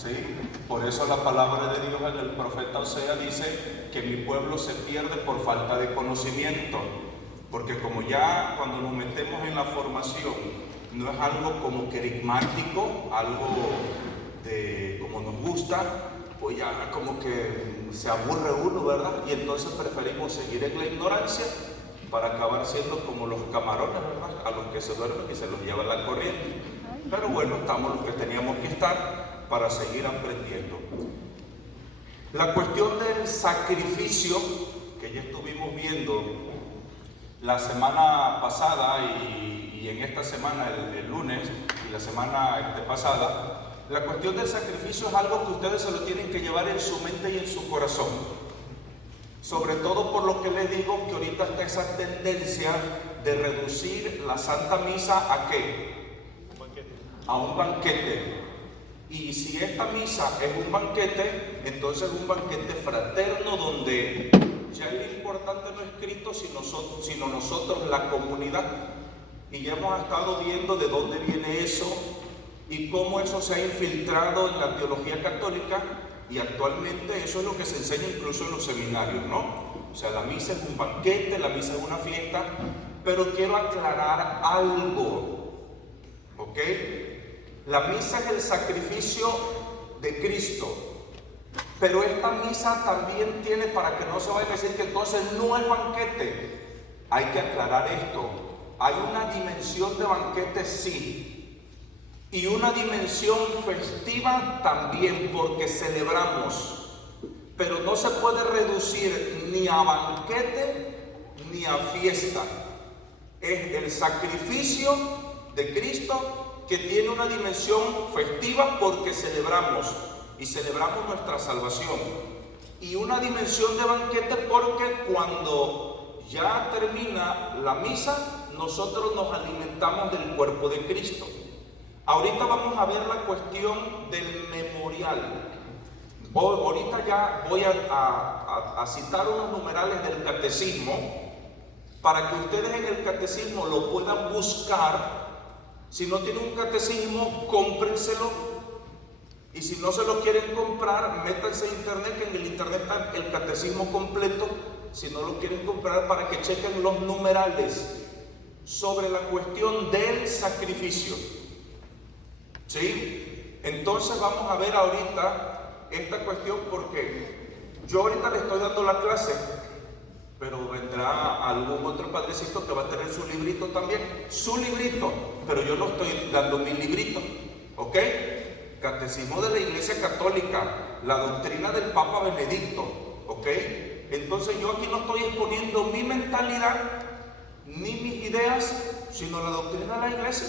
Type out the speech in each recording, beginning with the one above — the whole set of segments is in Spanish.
¿sí? Por eso la palabra de Dios en el profeta Osea dice que mi pueblo se pierde por falta de conocimiento, porque como ya cuando nos metemos en la formación no es algo como querigmático, algo de como nos gusta, pues ya como que se aburre uno, ¿verdad? Y entonces preferimos seguir en la ignorancia para acabar siendo como los camarones, ¿verdad? A los que se duermen y se los lleva la corriente. Pero bueno, estamos los que teníamos que estar para seguir aprendiendo. La cuestión del sacrificio, que ya estuvimos viendo la semana pasada y en esta semana, el lunes, y la semana pasada, la cuestión del sacrificio es algo que ustedes se lo tienen que llevar en su mente y en su corazón. Sobre todo por lo que les digo que ahorita está esa tendencia de reducir la Santa Misa ¿a qué? A un banquete. Y si esta misa es un banquete, entonces es un banquete fraterno donde ya lo importante no es Cristo, sino nosotros, la comunidad. Y ya hemos estado viendo de dónde viene eso y cómo eso se ha infiltrado en la teología católica, y actualmente eso es lo que se enseña incluso en los seminarios, ¿no? O sea, la misa es un banquete, la misa es una fiesta, pero quiero aclarar algo, ¿ok? La misa es el sacrificio de Cristo, pero esta misa también tiene, para que no se vaya a decir que entonces no es banquete, hay que aclarar esto. Hay una dimensión de banquete, sí, y una dimensión festiva también, porque celebramos, pero no se puede reducir ni a banquete ni a fiesta. Es el sacrificio de Cristo que tiene una dimensión festiva porque celebramos y celebramos nuestra salvación, y una dimensión de banquete porque cuando ya termina la misa nosotros nos alimentamos del cuerpo de Cristo. Ahorita vamos a ver la cuestión del memorial. Ahorita ya voy a citar unos numerales del catecismo para que ustedes en el catecismo lo puedan buscar. Si no tienen un catecismo, cómprenselo. Y si no se lo quieren comprar, métanse a internet, que en el internet está el catecismo completo. Si no lo quieren comprar, para que chequen los numerales sobre la cuestión del sacrificio. ¿Sí? Entonces vamos a ver ahorita esta cuestión, porque yo ahorita le estoy dando la clase, pero vendrá algún otro padrecito que va a tener su librito también, su librito, pero yo no estoy dando mi librito, ¿ok? Catecismo de la Iglesia Católica, la doctrina del Papa Benedicto, ¿ok? Entonces yo aquí no estoy exponiendo mi mentalidad ni mis ideas, sino la doctrina de la Iglesia.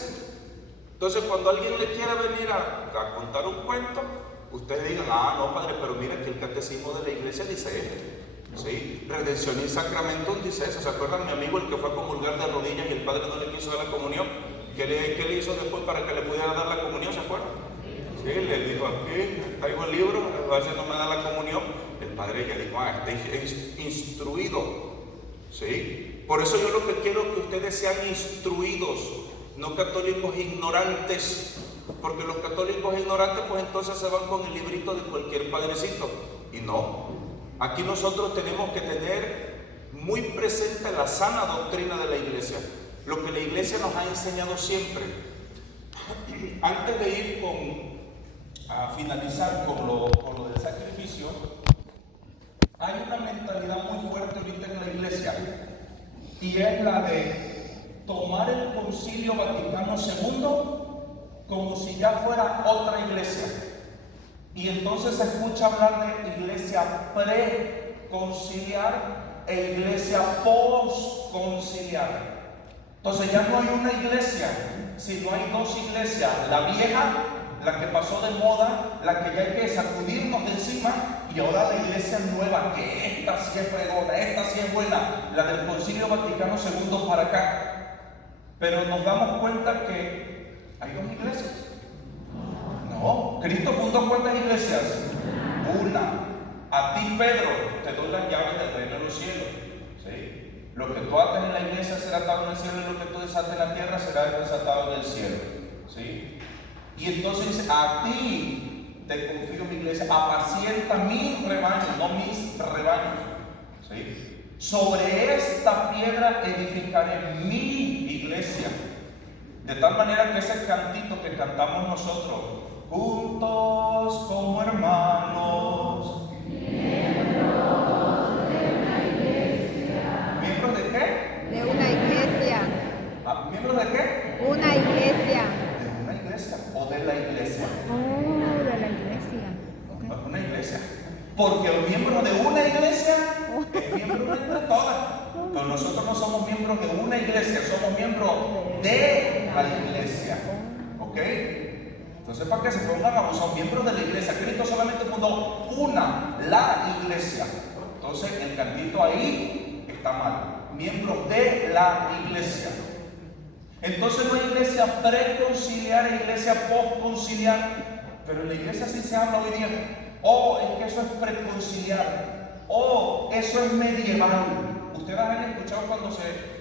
Entonces cuando alguien le quiera venir a contar un cuento, ustedes digan, no padre, pero mira que el catecismo de la Iglesia dice esto, ¿sí? Redención in sacramentum dice eso. ¿Se acuerdan mi amigo el que fue a comulgar de rodillas y el padre no le quiso dar la comunión? ¿Qué le hizo después para que le pudiera dar la comunión? ¿Se acuerdan? Sí, le dijo, aquí traigo el libro, a veces no me da la comunión. El padre ya dijo, está instruido, ¿sí? Por eso yo lo que quiero es que ustedes sean instruidos, no católicos ignorantes, porque los católicos ignorantes pues entonces se van con el librito de cualquier padrecito, y no. Aquí nosotros tenemos que tener muy presente la sana doctrina de la Iglesia, lo que la Iglesia nos ha enseñado siempre. Antes de ir a finalizar con lo del sacrificio, hay una mentalidad muy fuerte ahorita en la Iglesia, y es la de tomar el Concilio Vaticano II como si ya fuera otra iglesia. Y entonces se escucha hablar de iglesia preconciliar e iglesia postconciliar. Entonces ya no hay una iglesia, sino hay dos iglesias: la vieja, la que pasó de moda, la que ya hay que sacudirnos de encima, y ahora la iglesia nueva, que esta sí es fregona, esta sí es buena, la del Concilio Vaticano II para acá. Pero nos damos cuenta que hay dos iglesias. No, Cristo fundó ¿cuántas iglesias? Una. A ti, Pedro, te doy las llaves del reino de los cielos, ¿sí? Lo que tú ates en la iglesia será atado en el cielo, y lo que tú desates en la tierra será desatado en el cielo, ¿sí? Y entonces dice, a ti te confío iglesia, apacienta mi rebaño, no mis rebaños. ¿Sí? Sobre esta piedra edificaré mi iglesia. De tal manera que ese cantito que cantamos nosotros, juntos como hermanos. Miembros de una iglesia. ¿Miembros de qué? De una iglesia. ¿Miembros de qué? Una iglesia. De una iglesia o de la iglesia. Oh, de la iglesia. No es una iglesia. Porque el miembro de una iglesia es miembro de todas. Pero nosotros no somos miembros de una iglesia, somos miembros de la iglesia. ¿Ok? Entonces, para que se pongan a son miembros de la iglesia. Cristo solamente fundó una, la iglesia. Entonces, el cantito ahí está mal. Miembros de la iglesia. Entonces, no hay iglesia preconciliar e iglesia postconciliar. Pero en la iglesia sí se habla hoy día. Oh, es que eso es preconciliar. Oh, eso es medieval. Ustedes han escuchado cuando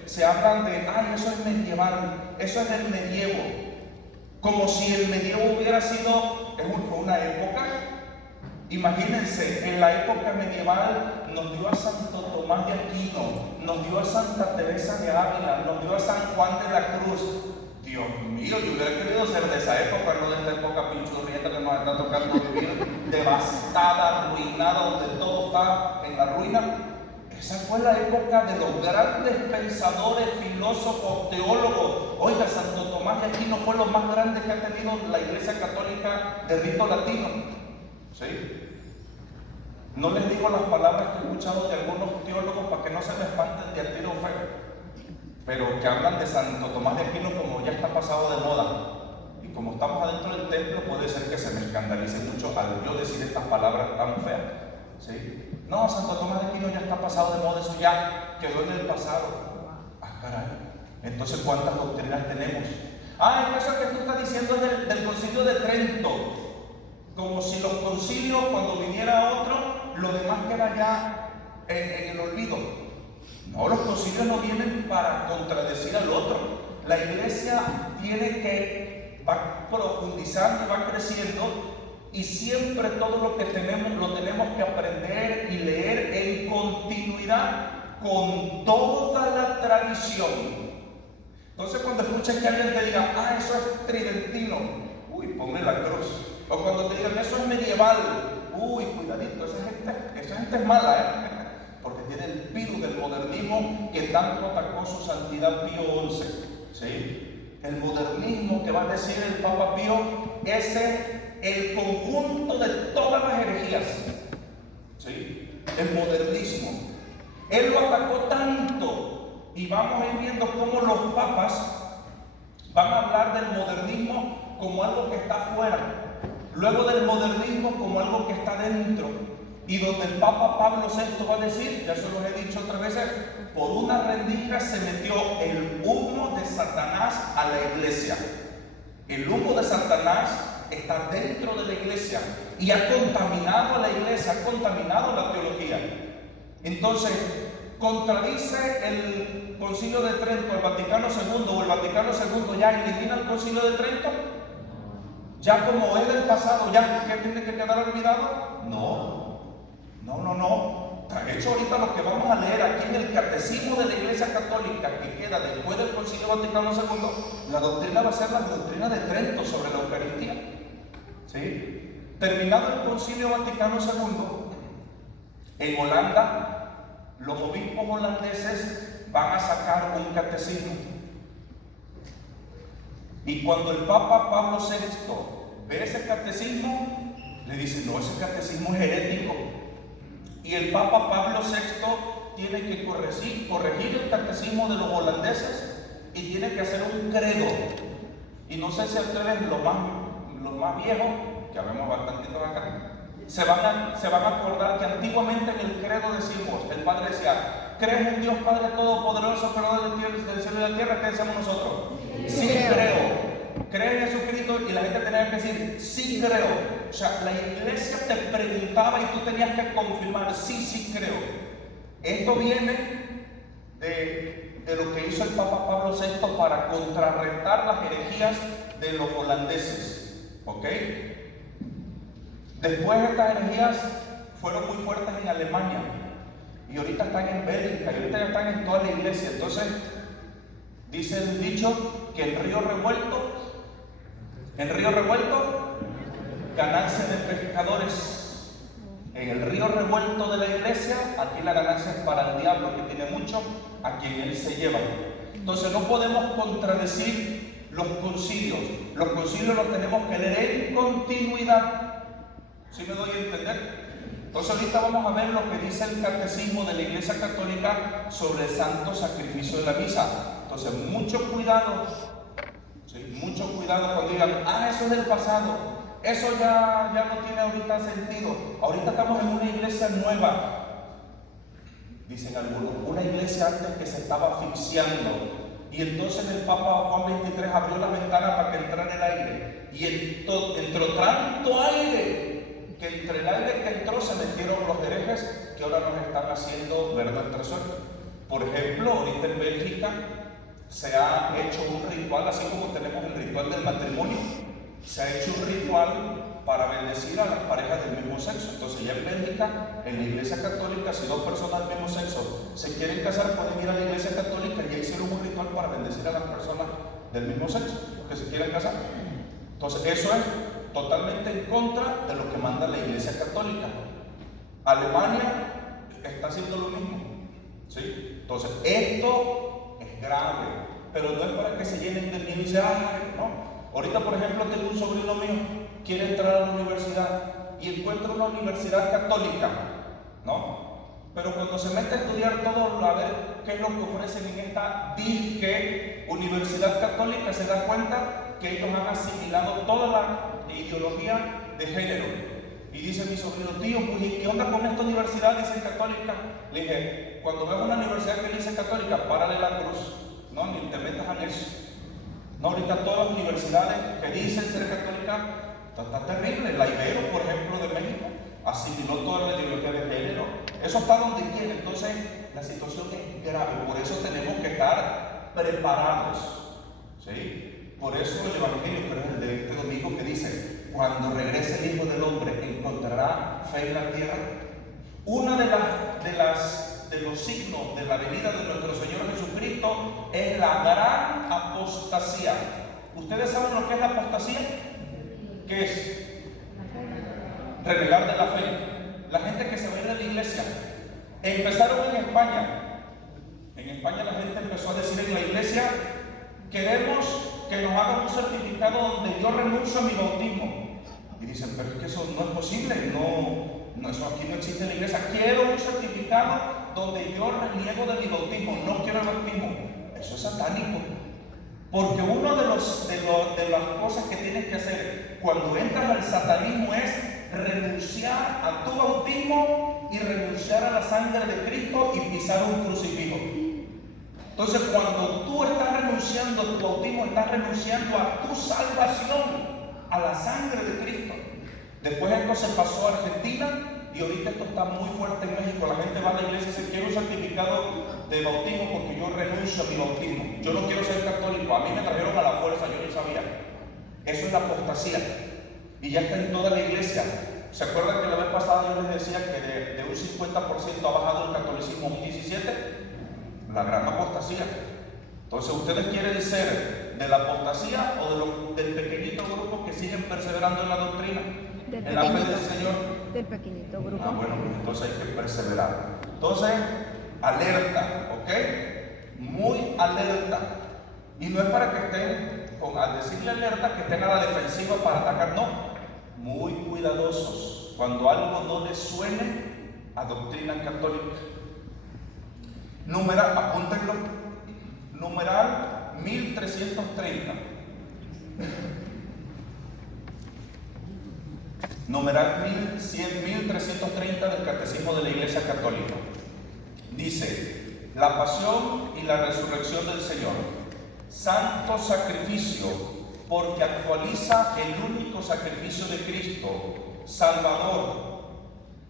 se hablan de, ay, eso es medieval, eso es del medievo. Como si el medievo hubiera sido, fue una época. Imagínense, en la época medieval nos dio a Santo Tomás de Aquino, nos dio a Santa Teresa de Ávila, nos dio a San Juan de la Cruz. Dios mío, yo hubiera querido ser de esa época, no de esta época pinchurrienta que nos está tocando vivir, devastada, arruinada, donde todo está en la ruina. Esa fue la época de los grandes pensadores, filósofos, teólogos. Oiga, Santo Tomás de Aquino fue lo más grande que ha tenido la Iglesia Católica de rito latino. ¿Sí? No les digo las palabras que he escuchado de algunos teólogos para que no se me espanten de al tiro feo, pero que hablan de Santo Tomás de Aquino como ya está pasado de moda. Y como estamos adentro del templo, puede ser que se me escandalice mucho al yo decir estas palabras tan feas. ¿Sí? No, Santo Tomás de Aquino ya está pasado de moda, eso ya quedó en el pasado. Ah, caray. Entonces, ¿cuántas doctrinas tenemos? Ah, eso que tú estás diciendo es del Concilio de Trento. Como si los concilios, cuando viniera otro, lo demás queda ya en el olvido. No, los concilios no vienen para contradecir al otro. La iglesia va profundizando y va creciendo, y siempre todo lo que tenemos lo tenemos que aprender y leer en continuidad con toda la tradición. Entonces, cuando escuchen que alguien te diga, ah, eso es tridentino, uy, ponle la cruz. O cuando te digan, eso es medieval, uy, cuidadito, esa gente es mala, porque tiene el virus del modernismo que tanto atacó su santidad Pío XI. ¿Sí? El modernismo que va a decir el Papa Pío, ese el conjunto de todas las herejías. ¿Sí? El modernismo. Él lo atacó tanto, y vamos a ir viendo cómo los papas van a hablar del modernismo como algo que está afuera, luego del modernismo como algo que está dentro, y donde el Papa Pablo VI va a decir, ya se los he dicho otras veces, por una rendija se metió el humo de Satanás a la iglesia. El humo de Satanás está dentro de la iglesia y ha contaminado a la iglesia, ha contaminado la teología. Entonces, contradice el Concilio de Trento, el Vaticano II, o el Vaticano II ya elimina el Concilio de Trento. Ya como es del pasado, ya ¿qué tiene que quedar olvidado? No. De hecho, ahorita lo que vamos a leer aquí en el Catecismo de la Iglesia Católica, que queda después del Concilio Vaticano II, la doctrina va a ser la doctrina de Trento sobre la Eucaristía. ¿Sí? Terminado el Concilio Vaticano II, en Holanda, los obispos holandeses van a sacar un catecismo. Y cuando el Papa Pablo VI ve ese catecismo, le dice, no, ese catecismo es herético. Y el Papa Pablo VI tiene que corregir el catecismo de los holandeses y tiene que hacer un credo. Y no sé si a ustedes, los más viejos, que habemos bastantitos acá, se van a acordar que antiguamente en el credo decimos, el Padre decía, ¿crees en Dios Padre Todopoderoso, creador del cielo y de la tierra? ¿Qué decimos nosotros? Sí creo. ¿Crees en Jesucristo? Y la gente tenía que decir, sí creo. O sea, la iglesia te preguntaba y tú tenías que confirmar, sí creo. Esto viene de lo que hizo el Papa Pablo VI para contrarrestar las herejías de los holandeses. ¿Ok? Después estas herejías fueron muy fuertes en Alemania y ahorita están en Bélgica y ahorita ya están en toda la iglesia. Entonces dice el dicho que en río revuelto, ganancia de pescadores. En el río revuelto de la iglesia, aquí la ganancia es para el diablo, que tiene mucho, a quien él se lleva. Entonces no podemos contradecir los concilios. Los concilios los tenemos que leer en continuidad. ¿Sí me doy a entender? Entonces ahorita vamos a ver lo que dice el catecismo de la Iglesia Católica sobre el santo sacrificio de la misa. Entonces mucho cuidado, ¿sí? Mucho cuidado cuando digan, eso es del pasado. Eso ya no tiene ahorita sentido. Ahorita estamos en una iglesia nueva. Dicen algunos, una iglesia antes que se estaba asfixiando. Y entonces el Papa Juan XXIII abrió la ventana para que entrara el aire. Y entró tanto aire, que entre el aire que entró se metieron los herejes que ahora nos están haciendo verdad entre suerte. Por ejemplo, ahorita en Bélgica se ha hecho un ritual, así como tenemos el ritual del matrimonio. Se ha hecho un ritual para bendecir a las parejas del mismo sexo. Entonces ya en Bélgica, en la iglesia católica, si dos personas del mismo sexo se quieren casar, pueden ir a la iglesia católica y ya hicieron un ritual para bendecir a las personas del mismo sexo que se quieren casar. Entonces eso es totalmente en contra de lo que manda la iglesia católica. Alemania está haciendo lo mismo, ¿sí? Entonces esto es grave, pero no es para que se llenen de miedo y dicen, no. Ahorita, por ejemplo, tengo un sobrino mío, quiere entrar a la universidad y encuentra una universidad católica, ¿no? Pero cuando se mete a estudiar todo, a ver qué es lo que ofrecen en esta disque universidad católica, se da cuenta que ellos han asimilado toda la ideología de género. Y dice mi sobrino, tío, pues, ¿y qué onda con esta universidad? Dice católica. Le dije, cuando veas una universidad que dice católica, párale la cruz, no, ni te metas en eso. No, ahorita todas las universidades que dicen ser católicas, está terrible. La Ibero, por ejemplo, de México, asimiló toda la ideología de género. Eso está donde quiere. Entonces, la situación es grave. Por eso tenemos que estar preparados, ¿sí? Por eso el Evangelio, pero es el de este domingo, que dice, cuando regrese el Hijo del Hombre, ¿encontrará fe en la tierra? Una de los signos de la venida de nuestro Señor Jesucristo es la gran apostasía. ¿Ustedes saben lo que es la apostasía? ¿Qué es? Renegar de la fe. La gente que se va a ir de la iglesia. Empezaron en España. En España la gente empezó a decir en la iglesia, queremos que nos hagan un certificado donde yo renuncio a mi bautismo. Y dicen, pero es que eso no es posible, eso aquí no existe en la iglesia. Quiero un certificado donde yo reniego de mi bautismo, no quiero el bautismo. Eso es satánico. Porque una de las cosas que tienes que hacer cuando entras al satanismo es renunciar a tu bautismo y renunciar a la sangre de Cristo y pisar un crucifijo. Entonces, cuando tú estás renunciando a tu bautismo, estás renunciando a tu salvación, a la sangre de Cristo. Después esto se pasó a Argentina y ahorita esto está muy fuerte en México. La gente va a la iglesia y dice, quiero un certificado de bautismo porque yo renuncio a mi bautismo. Yo no quiero ser católico. A mí me trajeron a la fuerza, yo no sabía. Eso es la apostasía. Y ya está en toda la iglesia. ¿Se acuerdan que la vez pasada yo les decía que de un 50% ha bajado el catolicismo a un 17%? La gran apostasía. Entonces, ¿ustedes quieren ser de la apostasía o del pequeñito grupo que siguen perseverando en la doctrina? En la fe del Señor. Del pequeñito grupo. Bueno, pues entonces hay que perseverar. Entonces, alerta, ¿ok? Muy alerta. Y no es para que estén, al decirle alerta, que estén a la defensiva para atacar, no. Muy cuidadosos. Cuando algo no les suene a doctrina católica. Numeral, apúntenlo. Numeral 1330. Numeral 1330 del Catecismo de la Iglesia Católica. Dice, la pasión y la resurrección del Señor, santo sacrificio, porque actualiza el único sacrificio de Cristo, Salvador.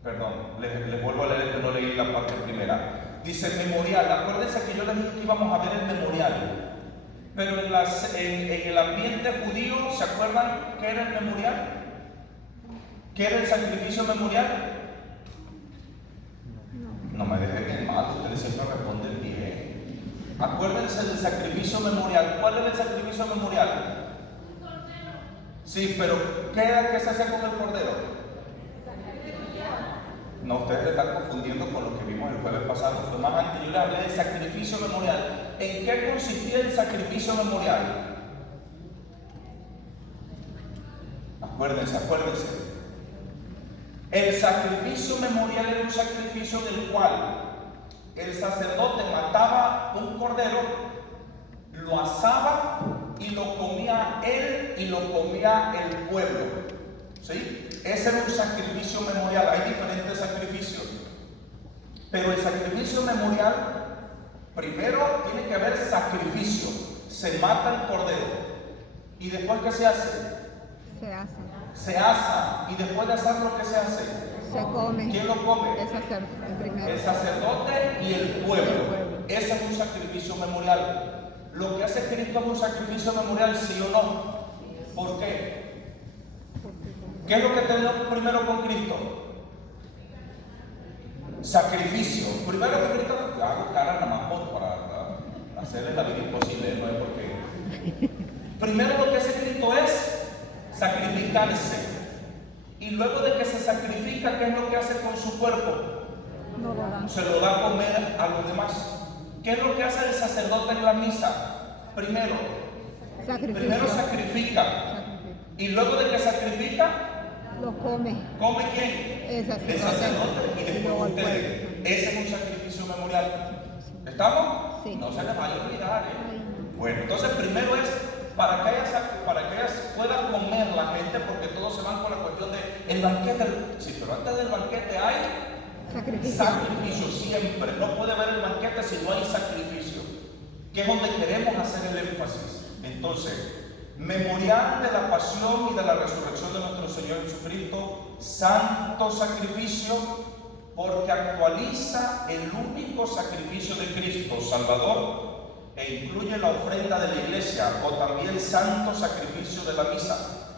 Perdón, les vuelvo a leer que no leí la parte primera. Dice memorial. Acuérdense que yo les dije que íbamos a ver el memorial. Pero en el ambiente judío, ¿se acuerdan qué era el memorial? ¿Qué era el sacrificio memorial? No me dejen en mal, ustedes siempre responden bien. Acuérdense del sacrificio memorial. ¿Cuál era el sacrificio memorial? Sí, pero ¿qué era que se hacía con el cordero? No, ustedes le están confundiendo con lo que vimos el jueves pasado. Fue más antes. Yo les hablé del sacrificio memorial. ¿En qué consistía el sacrificio memorial? Acuérdense. El sacrificio memorial era un sacrificio del cual el sacerdote mataba un cordero, lo asaba y lo comía él y lo comía el pueblo. ¿Sí? Ese era un sacrificio memorial. Hay diferentes sacrificios, pero el sacrificio memorial, primero tiene que haber sacrificio. Se mata el cordero y después ¿qué se hace? Se asa. Y después de hacer lo que se hace, se come. ¿Quién lo come? El sacerdote. El sacerdote y el pueblo. Ese es un sacrificio memorial. Lo que hace Cristo es un sacrificio memorial, ¿sí o no? ¿Por qué? ¿Qué es lo que tenemos primero con Cristo? Sacrificio. Primero que Cristo, hago cara nada más para hacerle la vida imposible, no es porque. Primero lo que hace Cristo es sacrificarse. Y luego de que se sacrifica, ¿qué es lo que hace con su cuerpo? No lo da. Se lo da a comer a los demás. ¿Qué es lo que hace el sacerdote en la misa? Primero sacrifica. Y luego de que sacrifica, lo come. ¿come quién? El sacerdote y después ustedes. Ese es un sacrificio memorial. ¿Estamos? Sí. No se les vaya a olvidar, Bueno, entonces primero es para que ellas puedan comer la gente, porque todos se van con la cuestión de el banquete. Sí, pero antes del banquete hay sacrificio siempre. No puede haber el banquete si no hay sacrificio, que es donde queremos hacer el énfasis. Entonces, memorial de la pasión y de la resurrección de nuestro Señor Jesucristo, santo sacrificio, porque actualiza el único sacrificio de Cristo Salvador e incluye la ofrenda de la iglesia, o también santo sacrificio de la misa,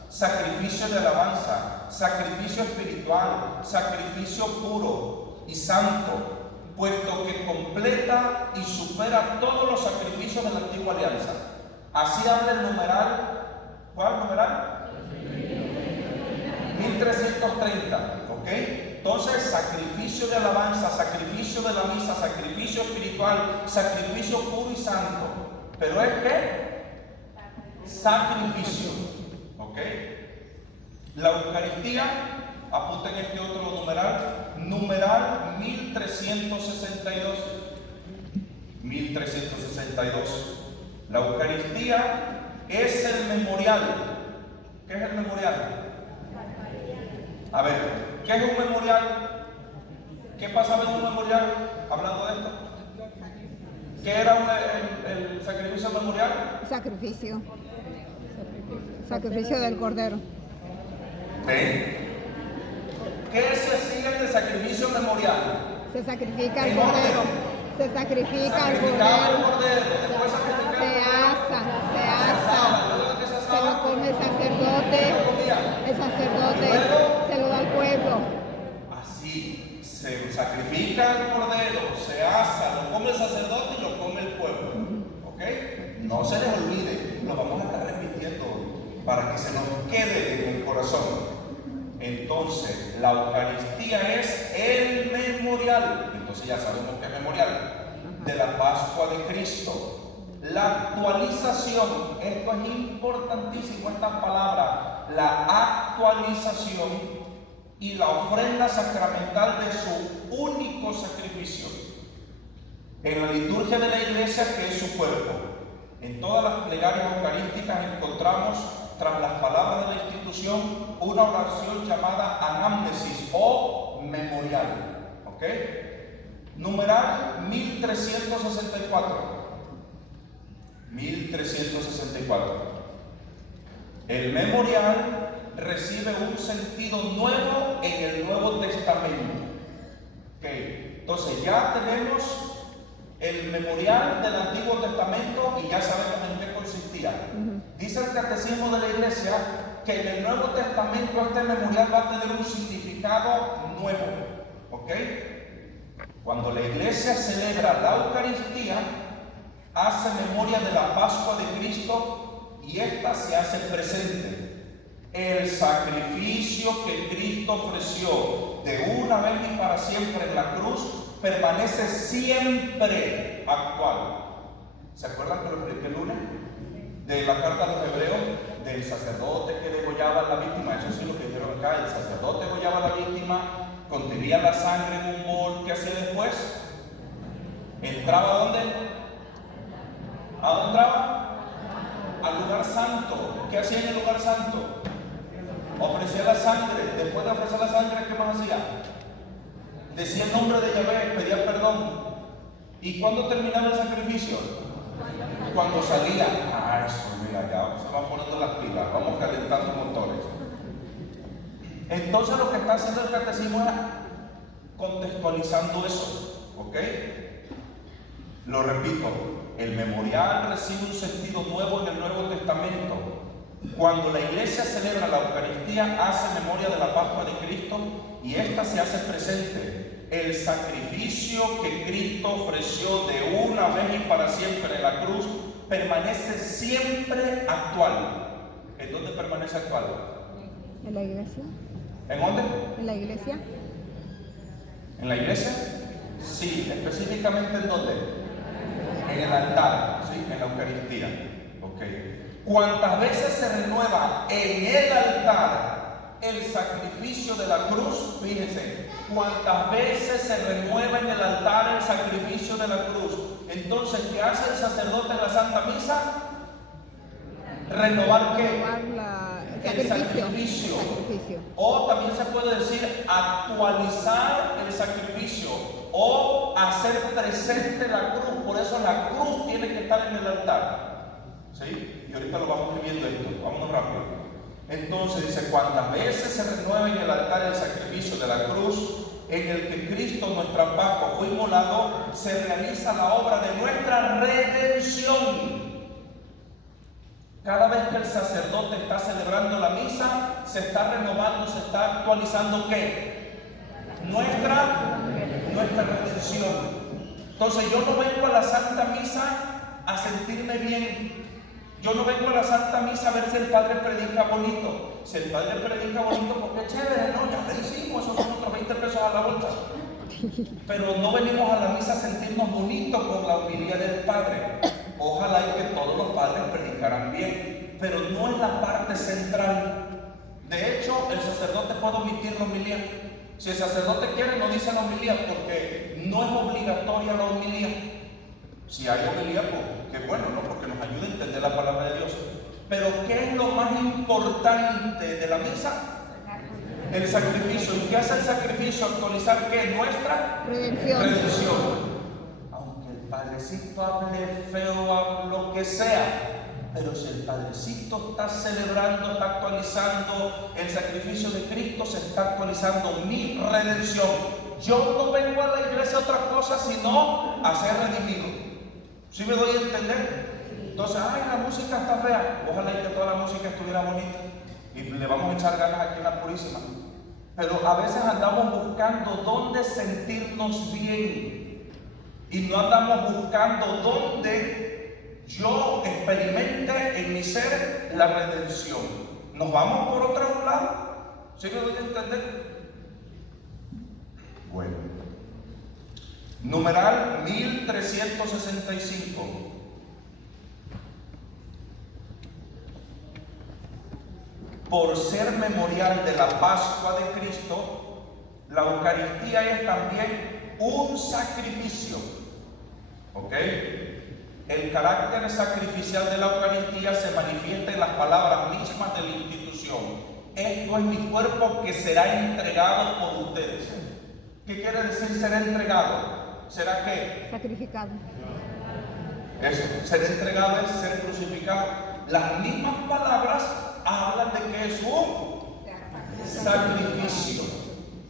sacrificio de alabanza, sacrificio espiritual, sacrificio puro y santo, puesto que completa y supera todos los sacrificios de la antigua alianza. Así habla el numeral. ¿Cuál numeral? 1330, ¿ok? Entonces, sacrificio de alabanza, sacrificio de la misa, sacrificio espiritual, sacrificio puro y santo. Pero es que sacrificio, ¿ok? La Eucaristía, apunten este otro numeral 1362. 1362. La Eucaristía es el memorial. ¿Qué es el memorial? A ver, ¿qué es un memorial? ¿Qué pasaba en un memorial? Hablando de esto. ¿Qué era el sacrificio memorial? Sacrificio del cordero. ¿Ven? ¿Qué se hacía en el sacrificio memorial? Se sacrifica el cordero. Se sacrifica el cordero. Se asa. Se lo come el sacerdote. El sacerdote se lo da al pueblo. Así, se sacrifica el cordero, se asa, lo come el sacerdote y lo come el pueblo. ¿Ok? No se les olvide, lo vamos a estar repitiendo para que se nos quede en el corazón. Entonces, la Eucaristía es el memorial. Entonces ya sabemos que es memorial de la Pascua de Cristo. La actualización, esto es importantísimo, esta palabra, la actualización y la ofrenda sacramental de su único sacrificio en la liturgia de la iglesia, que es su cuerpo. En todas las plegarias eucarísticas encontramos, tras las palabras de la institución, una oración llamada anamnesis o memorial. ¿Ok? Numeral 1364. 1364. El memorial recibe un sentido nuevo en el Nuevo Testamento. Okay. Entonces ya tenemos el memorial del Antiguo Testamento y ya sabemos en qué consistía. Dice el Catecismo de la Iglesia que en el Nuevo Testamento este memorial va a tener un significado nuevo, ¿ok? Cuando la iglesia celebra la Eucaristía, hace memoria de la Pascua de Cristo y esta se hace presente. El sacrificio que Cristo ofreció de una vez y para siempre en la cruz permanece siempre actual. ¿Se acuerdan que lo expliqué el lunes? De la carta a los Hebreos, del sacerdote que degollaba a la víctima. Eso sí lo que dijeron acá: el sacerdote degollaba a la víctima, contenía la sangre en un bol. ¿Qué hacía después? ¿Entraba a dónde? ¿A dónde entraba? Al lugar santo. ¿Qué hacía en el lugar santo? Ofrecía la sangre. Después de ofrecer la sangre, ¿qué más hacía? Decía el nombre de Yahvé, pedía perdón. ¿Y cuándo terminaba el sacrificio? Cuando salía. Ah, eso, mira, ya se van poniendo las pilas, vamos calentando motores. Entonces lo que está haciendo el catecismo es contextualizando eso, ¿ok? Lo repito, el memorial recibe un sentido nuevo en el Nuevo Testamento. Cuando la iglesia celebra la Eucaristía, hace memoria de la Pascua de Cristo y esta se hace presente. El sacrificio que Cristo ofreció de una vez y para siempre en la cruz permanece siempre actual. ¿En dónde permanece actual? ¿En la iglesia? ¿En dónde? ¿En la iglesia? ¿En la iglesia? Sí, específicamente ¿en dónde? En el altar, ¿sí? En la Eucaristía. Ok. ¿Cuántas veces se renueva en el altar el sacrificio de la cruz? Fíjense, ¿cuántas veces se renueva en el altar el sacrificio de la cruz? Entonces, ¿qué hace el sacerdote en la Santa Misa? ¿Renovar qué? El sacrificio. O también se puede decir actualizar el sacrificio o hacer presente la cruz. Por eso la cruz tiene que estar en el altar. ¿Sí? Y ahorita lo vamos viendo esto. Vámonos rápido. Entonces dice: cuántas veces se renueva en el altar el sacrificio de la cruz, en el que Cristo, nuestra Pascua, fue inmolado, se realiza la obra de nuestra redención. Cada vez que el sacerdote está celebrando la misa, se está renovando, se está actualizando ¿qué? Nuestra redención. Entonces yo no vengo a la Santa Misa a sentirme bien. Yo no vengo a la Santa Misa a ver si el Padre predica bonito. Si el Padre predica bonito, porque es chévere, ¿no? Ya le hicimos, esos son otros 20 pesos a la bolsa. Pero no venimos a la misa a sentirnos bonitos con la humildad del Padre. Ojalá y que todos los padres predicaran bien, pero no es la parte central. De hecho, el sacerdote puede omitir la homilía. Si el sacerdote quiere, no dice la homilía, porque no es obligatoria la homilía. Si hay homilía, pues qué bueno, ¿no? Porque nos ayuda a entender la palabra de Dios. Pero ¿qué es lo más importante de la misa? El sacrificio. ¿Y qué hace el sacrificio? Actualizar ¿qué? Nuestra redención. Aunque el padrecito hable feo, hable lo que sea, pero si el padrecito está celebrando, está actualizando el sacrificio de Cristo, se está actualizando mi redención. Yo no vengo a la iglesia a otra cosa sino a ser redimido. ¿Sí me doy a entender? Entonces, ay, la música está fea. Ojalá y que toda la música estuviera bonita. Y le vamos a echar ganas aquí en la Purísima. Pero a veces andamos buscando dónde sentirnos bien. Y no andamos buscando dónde yo experimente en mi ser la redención. Nos vamos por otro lado. ¿Sí me doy a entender? Bueno. Numeral 1365. Por ser memorial de la Pascua de Cristo, la Eucaristía es también un sacrificio. ¿Ok? El carácter sacrificial de la Eucaristía se manifiesta en las palabras mismas de la institución. Esto es mi cuerpo que será entregado por ustedes. ¿Qué quiere decir será entregado? ¿Será qué? Sacrificado. Eso, ser entregado es ser crucificado. Las mismas palabras hablan de que es un sacrificio.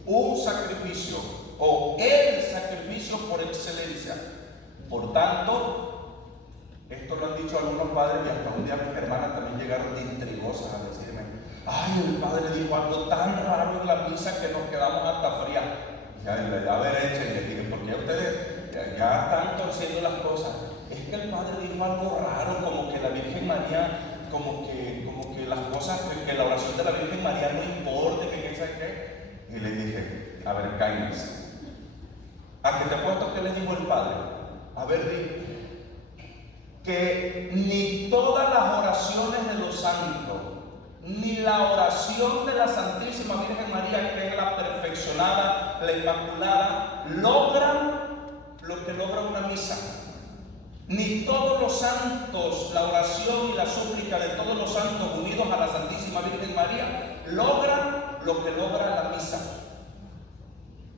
Un sacrificio. O el sacrificio por excelencia. Por tanto, esto lo han dicho algunos padres y hasta un día mis hermanas también llegaron de intrigosas a decirme: ay, el padre dijo algo tan raro en la misa que nos quedamos hasta fría. Ya, a ver, échenle, ¿por qué ustedes ya están torciendo las cosas? Es que el padre dijo algo raro, como que la Virgen María, como que las cosas, que la oración de la Virgen María no importa, que qué sabe qué. Y le dije, a ver, cállense. ¿A qué te apuesto que le dijo el padre? A ver, di que ni todas las oraciones de los santos, ni la oración de la Santísima Virgen María, que es la perfeccionada, la Inmaculada, logran lo que logra una misa. Ni todos los santos, la oración y la súplica de todos los santos unidos a la Santísima Virgen María, logran lo que logra la misa.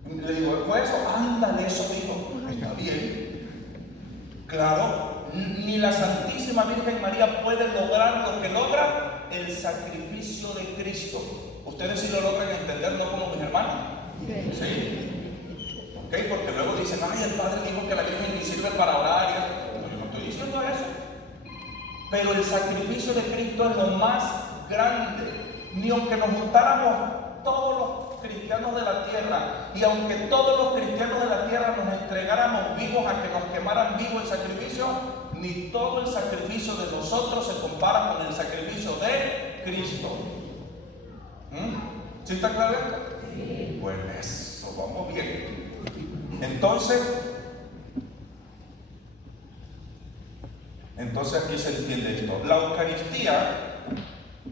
Le digo, ¿fue eso? Ándale, eso dijo. Está bien. Claro, ni la Santísima Virgen María puede lograr lo que logra el sacrificio de Cristo. Ustedes sí lo logran entender, ¿no? Como mis hermanos. ¿Sí? ¿Ok? Porque luego dicen, ay, el Padre dijo que la Virgen ni sirve para orar. No, yo no estoy diciendo eso. Pero el sacrificio de Cristo es lo más grande. Ni aunque nos juntáramos todos los cristianos de la tierra, y aunque todos los cristianos de la tierra nos entregáramos vivos a que nos quemaran vivos el sacrificio, ni todo el sacrificio de nosotros se compara con el sacrificio de Cristo. ¿Sí está claro esto? Sí. Pues eso, vamos bien. Entonces aquí se entiende esto. La Eucaristía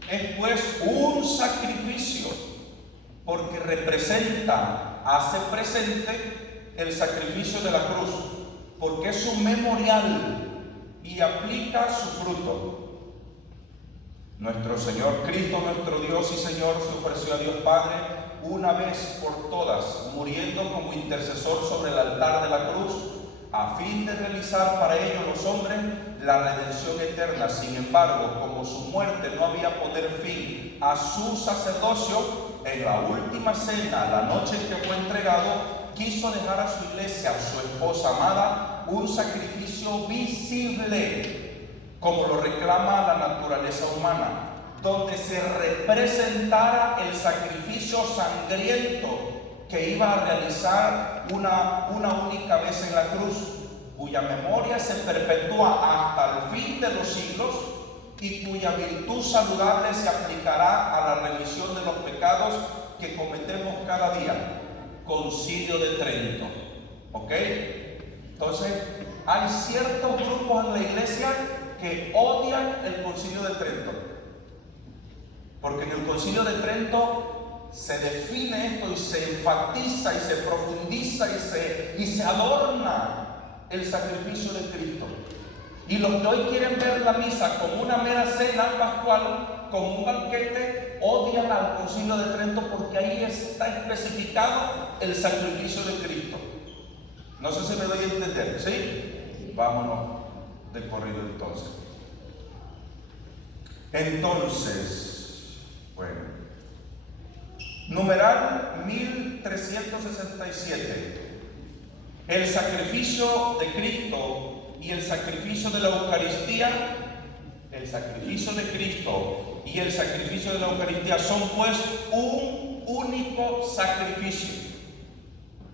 es pues un sacrificio, porque representa, hace presente el sacrificio de la cruz, porque es un memorial y aplica su fruto. Nuestro Señor Cristo, nuestro Dios y Señor, se ofreció a Dios Padre una vez por todas, muriendo como intercesor sobre el altar de la cruz, a fin de realizar para ellos los hombres la redención eterna. Sin embargo, como su muerte no había poner fin a su sacerdocio, en la última cena, la noche en que fue entregado, quiso dejar a su iglesia, a su esposa amada, un sacrificio visible, como lo reclama la naturaleza humana, donde se representara el sacrificio sangriento que iba a realizar una única vez en la cruz, cuya memoria se perpetúa hasta el fin de los siglos y cuya virtud saludable se aplicará a la remisión de los pecados que cometemos cada día. Concilio de Trento. ¿Ok? Entonces, hay ciertos grupos en la iglesia que odian el Concilio de Trento, porque en el Concilio de Trento se define esto y se enfatiza y se profundiza y se adorna el sacrificio de Cristo. Y los que hoy quieren ver la misa como una mera cena pascual, como un banquete, odian al Concilio de Trento, porque ahí está especificado el sacrificio de Cristo. No sé si me doy a entender, ¿sí? Vámonos de corrido entonces. Bueno, numeral 1367. El sacrificio de Cristo y el sacrificio de la Eucaristía, el sacrificio de Cristo y el sacrificio de la Eucaristía son pues un único sacrificio.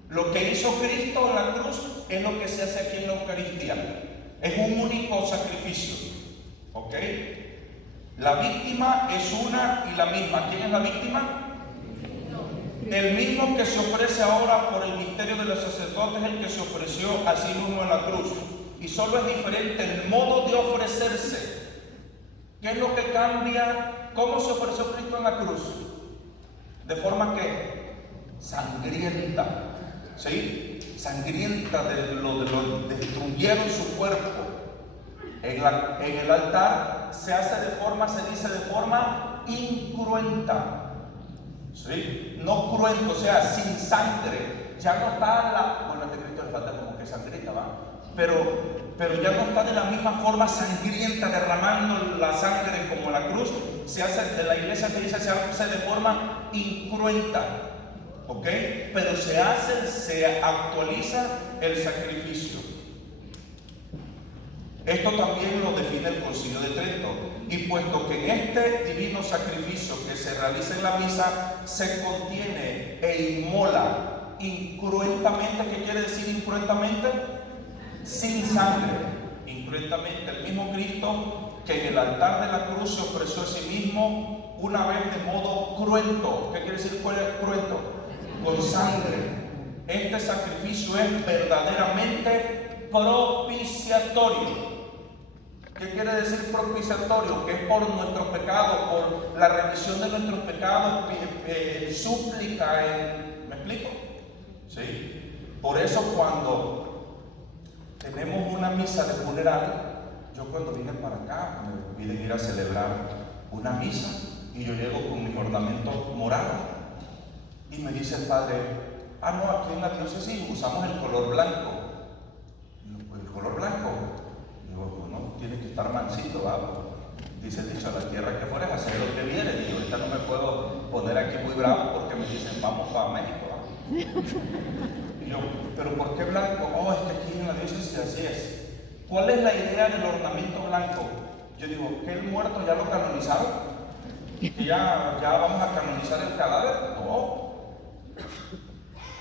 Lo que hizo Cristo en la cruz es lo que se hace aquí en la Eucaristía. Es un único sacrificio. ¿Ok? La víctima es una y la misma. ¿Quién es la víctima? El mismo que se ofrece ahora por el misterio de los sacerdotes es el que se ofreció a sí mismo en la cruz. Y solo es diferente el modo de ofrecerse. ¿Qué es lo que cambia? ¿Cómo se ofreció Cristo en la cruz? De forma que sangrienta, ¿sí? Sangrienta, lo destruyeron su cuerpo. En el altar se dice de forma incruenta, ¿sí? No cruento, o sea, sin sangre. Ya no está bueno, a este Cristo le falta como que sangrita, ¿va? Pero ya no está de la misma forma sangrienta, derramando la sangre como la cruz. De la iglesia se dice, se hace de forma incruenta, ¿ok? Pero se actualiza el sacrificio. Esto también lo define el Concilio de Trento. Y puesto que en este divino sacrificio que se realiza en la misa se contiene e inmola incruentamente, ¿qué quiere decir incruentamente? Sin sangre. Incruentamente, el mismo Cristo que en el altar de la cruz se ofreció a sí mismo una vez de modo cruento. ¿Qué quiere decir cruento? Con sangre. Este sacrificio es verdaderamente propiciatorio. ¿Qué quiere decir propiciatorio? Que es por nuestros pecados, por la remisión de nuestros pecados, súplica. ¿Me explico? ¿Sí? Por eso cuando tenemos una misa de funeral, yo cuando vine para acá me piden ir a celebrar una misa y yo llego con mis ornamentos morados y me dice el padre, no, aquí en la diócesis usamos el color blanco. ¿El color blanco? Digo, no, tiene que estar mansito, ¿va? Dice el dicho, a la tierra que fueres, hacer lo que viene. Y ahorita no me puedo poner aquí muy bravo porque me dicen, vamos para México, ¿va? Y yo, ¿pero por qué blanco? Es que aquí en la diócesis así es. ¿Cuál es la idea del ornamento blanco? Yo digo, ¿que el muerto ya lo canonizaron? ¿Que ya vamos a canonizar el cadáver? No.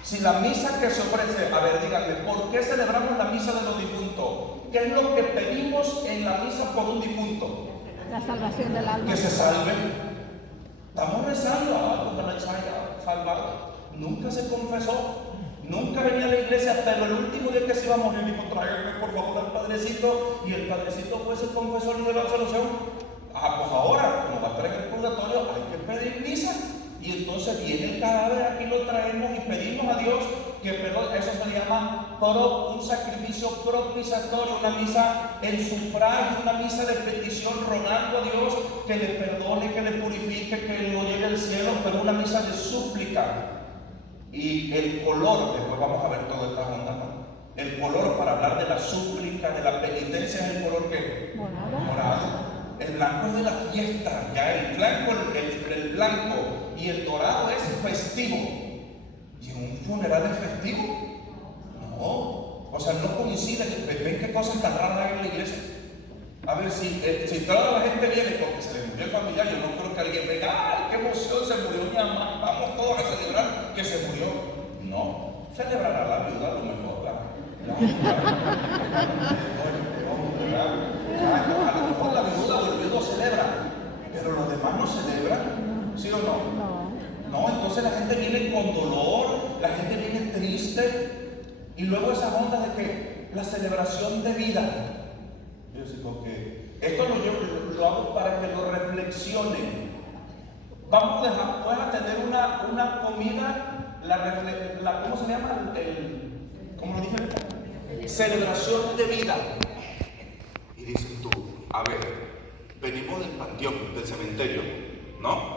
Si la misa que se ofrece, a ver, díganme, ¿por qué celebramos la misa de los difuntos? ¿Qué es lo que pedimos en la misa por un difunto? La salvación del alma. Que se salve. Estamos rezando a algo que la haya salvado. Nunca se confesó. Nunca venía a la iglesia, pero el último día que se iba a morir dijo, tráigame por favor al padrecito, y el padrecito fue, se confesó y dio la absolución. Pues ahora, como va a estar en el purgatorio, hay que pedir misa. Y entonces viene el cadáver, aquí lo traemos y pedimos a Dios que perdone. Eso se llama un sacrificio propiciatorio, una misa en sufragio, una misa de petición, rogando a Dios que le perdone, que le purifique, que lo lleve al cielo, pero una misa de súplica. Y el color, después vamos a ver todas estas ondas, ¿no? El color para hablar de la súplica, de la penitencia, es el color que morado. El blanco es de la fiesta, ya el blanco y el dorado es festivo. ¿Y en un funeral es festivo? No, o sea, no coincide. ¿Ven qué cosas tan raras hay en la iglesia? A ver, si toda la gente viene porque se le murió el familiar, yo no creo que alguien venga, ¡ay, qué emoción! Se murió mi mamá, vamos todos a celebrar que se murió. No, celebrará la viuda a lo mejor, a lo mejor la viuda o el viudo celebra, pero los demás no celebran, ¿sí o no? No, entonces la gente viene con dolor, la gente viene triste, y luego esa onda de que la celebración de vida. Yo digo que esto lo hago para que lo reflexionen. Vamos a tener una comida, ¿cómo se llama? ¿Cómo lo dije? Celebración de vida. Y dices tú, a ver, venimos del panteón, del cementerio, ¿no?